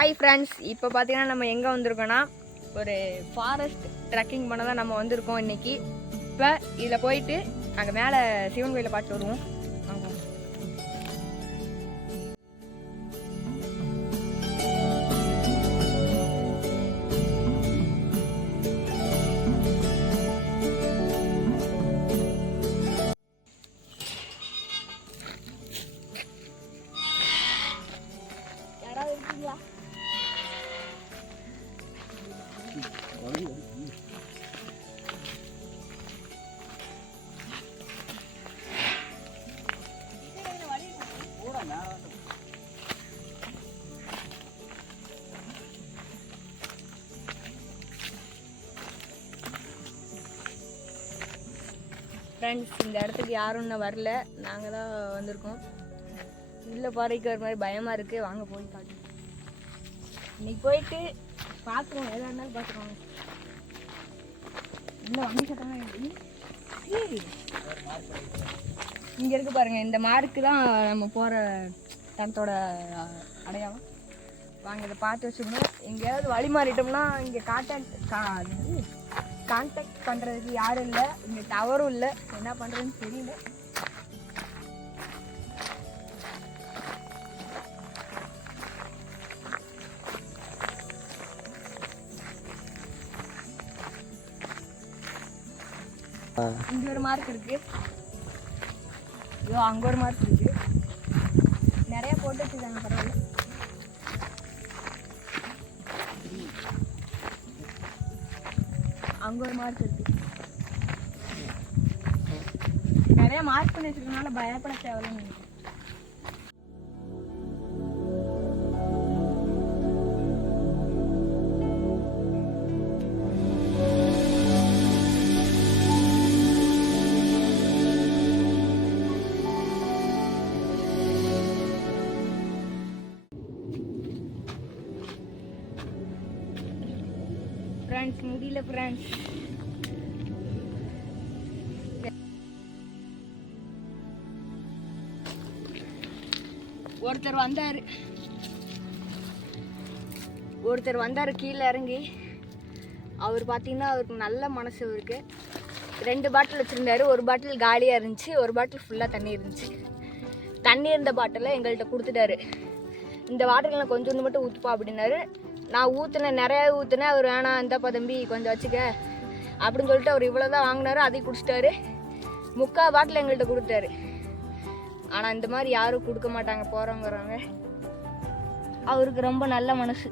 Hi friends இப்போ பார்த்தீங்கன்னா நம்ம எங்கே வந்திருக்கோன்னா ஒரு ஃபாரஸ்ட் ட்ரெக்கிங் பண்ண தான் நம்ம வந்திருக்கோம் இன்னைக்கு. இப்போ இதில் போயிட்டு அங்கே மேலே சிவன் கோயிலை பார்த்து வருவோம். Yeah. ஃப்ரெண்ட்ஸ் இந்த இடத்துக்கு யாரும் இன்னும் வரல. நாங்கள் தான் வந்திருக்கோம். இல்லை பாறைக்கு ஒரு மாதிரி பயமாக இருக்குது வாங்க போய் காட்டு இன்னைக்கு போயிட்டு பார்க்குறோம் எதாக இருந்தாலும் பார்க்குறோம் இல்லை வண்டி சத்தமாக இங்கே இருக்கு பாருங்க இந்த மார்க்கு தான் நம்ம போகிற தனத்தோட அடையாளம். வாங்க இதை பார்த்து வச்சுக்கணும். எங்கேயாவது வழி மாறிட்டோம்னா இங்கே கான்டாக்ட் கான்டாக்ட் பண்ணுறதுக்கு யாரும் இல்லை இங்கே டவரும் இல்லை. என்ன பண்ணுறதுன்னு தெரியல. இங்க ஒரு மார்க் இருக்கு. ஐயோ அங்க ஒரு மார்க் இருக்கு. நிறைய போட்டு வச்சுருக்காங்க பரவாயில்ல. அங்க ஒரு மார்க் இருக்கு. நிறைய மார்க் பண்ணி வச்சிருக்கனால பயப்பட தேவையில்லைன்னு தெரியல ஃப்ரெண்ட்ஸ் ஒருத்தர் வந்தார். ஒருத்தர் வந்தார் கீழே இறங்கி. அவர் பார்த்தீங்கன்னா அவருக்கு நல்ல மனசு இருக்கு. ரெண்டு பாட்டில் வச்சுருந்தாரு. ஒரு பாட்டில் காலியாக இருந்துச்சு ஒரு பாட்டில் ஃபுல்லாக தண்ணி இருந்துச்சு. தண்ணி இருந்த பாட்டிலை எங்கள்கிட்ட கொடுத்துட்டாரு. இந்த வாட்டரில் கொஞ்சோண்டு மட்டும் ஊற்றுப்பா அப்படின்னாரு. நான் ஊற்றுனேன் நிறையா ஊற்றுனேன் அவர் வேணாம் இந்தாப்பா தம்பி கொஞ்சம் வச்சுக்க. அப்படின்னு சொல்லிட்டு அவர் இவ்வளோ தான் வாங்கினாரு. அதையும் குடிச்சிட்டாரு. முக்கால் பாட்டில் எங்கள்கிட்ட கொடுத்தாரு. ஆனால் இந்த மாதிரி யாரும் கொடுக்க மாட்டாங்க போகிறவங்கிறவங்க அவருக்கு ரொம்ப நல்ல மனசு.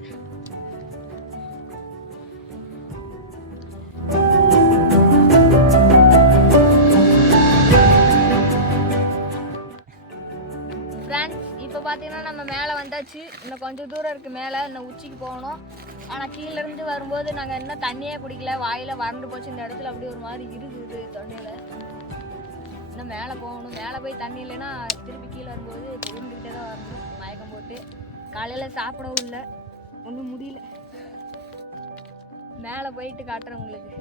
வந்தாச்சு. இன்னும் கொஞ்சம் தூரம் இருக்குது மேலே. இன்னும் உச்சிக்கு போகணும். ஆனால் கீழேருந்து வரும்போது நாங்கள் இன்னும் தண்ணியே குடிக்கல. வாயில் வறண்டு போச்சு. இந்த இடத்துல அப்படியே ஒரு மாதிரி இருக்குது தொண்டையில். இன்னும் மேலே போகணும். மேலே போய் தண்ணி இல்லைன்னா திருப்பி கீழே வரும்போது விழுந்துக்கிட்டே தான் வரணும். மயக்கம் போட்டு. காலையில் சாப்பிடவும் இல்லை. ஒன்றும் முடியல. மேலே போயிட்டு காட்டுறேன் உங்களுக்கு.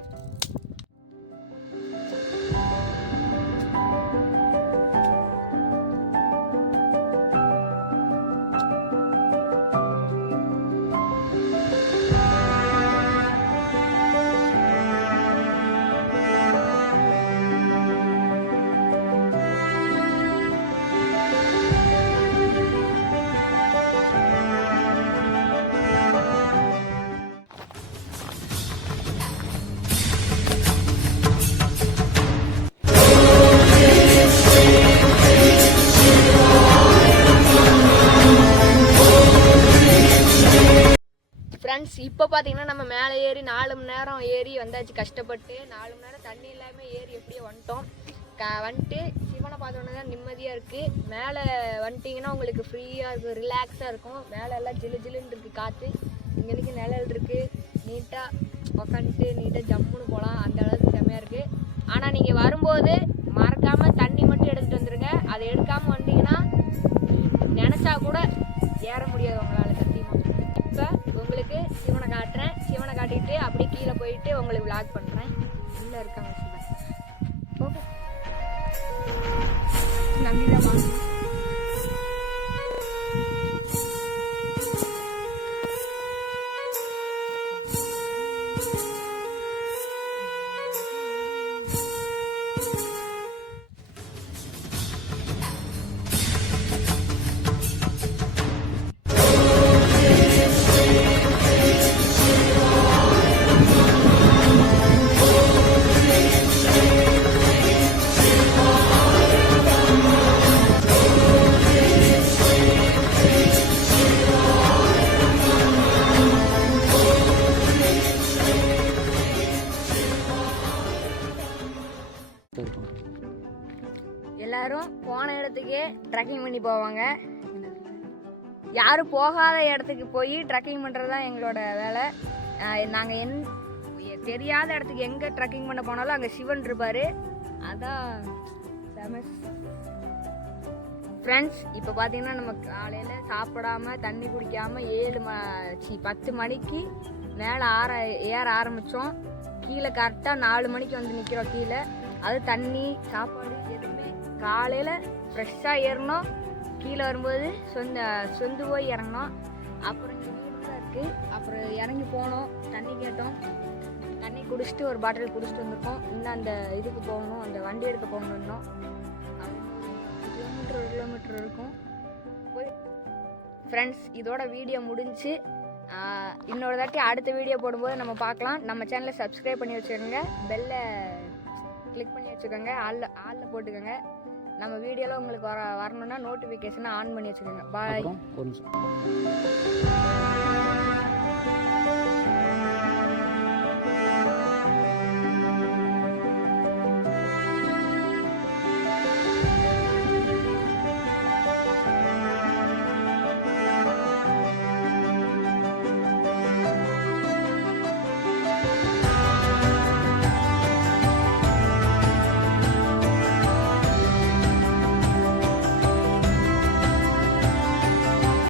ஃப்ரெண்ட்ஸ் இப்போ பார்த்தீங்கன்னா நம்ம மேலே ஏறி நாலு மணி நேரம் ஏறி வந்தாச்சு கஷ்டப்பட்டு நாலு மணி நேரம் தண்ணி இல்லாமல் ஏறி எப்படியோ வந்துட்டோம். க வந்துட்டு சிவனை பார்த்தோன்னே தான் நிம்மதியாக இருக்குது மேலே வந்துட்டிங்கன்னா உங்களுக்கு ஃப்ரீயாக இருக்கும் ரிலாக்ஸாக இருக்கும். மேலே எல்லாம் ஜிலு ஜிலுன்னு இருக்குது காற்று இங்கேனிக்கு நிழல் இருக்குது நீட்டாக உக்காந்துட்டு நீட்டாக ஜம்முன்னு போகலாம் அந்த அளவுக்கு செம்மையாக இருக்குது ஆனால் நீங்கள் வரும்போது மறக்காமல் தண்ணி மட்டும் எடுத்துகிட்டு வந்துடுங்க காட்டிட்டு அப்படியே கீழே போயிட்டு உங்களுக்கு விளாக் பண்ணுறேன் உள்ளே இருக்காங்க சிவன் ஓகே. நம்பிதான் வாங்க. இடத்துக்கே ட்ரெக்கிங் பண்ணி போவாங்க. யாரும் போகாத இடத்துக்கு போய் ட்ரெக்கிங் பண்ணுறது தான் எங்களோட வேலை. நாங்கள் என் தெரியாத இடத்துக்கு எங்கே ட்ரெக்கிங் பண்ண போனாலும் அங்கே சிவன் இருப்பார். அதான் ஃபேமஸ் ஃப்ரெண்ட்ஸ் இப்போ பார்த்தீங்கன்னா நம்ம காலையில் சாப்பிடாம தண்ணி குடிக்காமல் ஏழு ம சி பத்து மணிக்கு மேலே ஆற ஏற ஆரம்பித்தோம் கீழே கரெக்டாக நாலு மணிக்கு வந்து நிற்கிறோம் கீழே. அது தண்ணி சாப்பாடு எதுவுமே. காலையில் ஃப்ரெஷ்ஷாக ஏறினோம் கீழே வரும்போது சொந்த சொந்து போய் இறங்கணும். அப்புறம் இங்கே வீடு இருக்குது அப்புறம் இறங்கி போனோம் தண்ணி கேட்டோம். தண்ணி குடிச்சிட்டு ஒரு பாட்டில் குடிச்சிட்டு வந்திருக்கோம். இன்னும் அந்த இதுக்கு போகணும் அந்த வண்டி எடுக்க போகணும் இன்னும் கிலோமீட்டர் ஒரு கிலோமீட்டர் இருக்கும். போய் ஃப்ரெண்ட்ஸ் இதோட வீடியோ முடிஞ்சு இன்னொரு தாட்டி அடுத்த வீடியோ போடும்போது நம்ம பார்க்கலாம். நம்ம சேனலை சப்ஸ்கிரைப் பண்ணி வச்சுருங்க பெல்லை கிளிக் பண்ணி வச்சுக்கோங்க. ஆளில் ஆளில் போட்டுக்கோங்க. நம்ம வீடியோவில் உங்களுக்கு வர வரணும்னா நோட்டிஃபிகேஷனை ஆன் பண்ணி வச்சுக்கோங்க. பாய் ஒரு நிமிஷம்.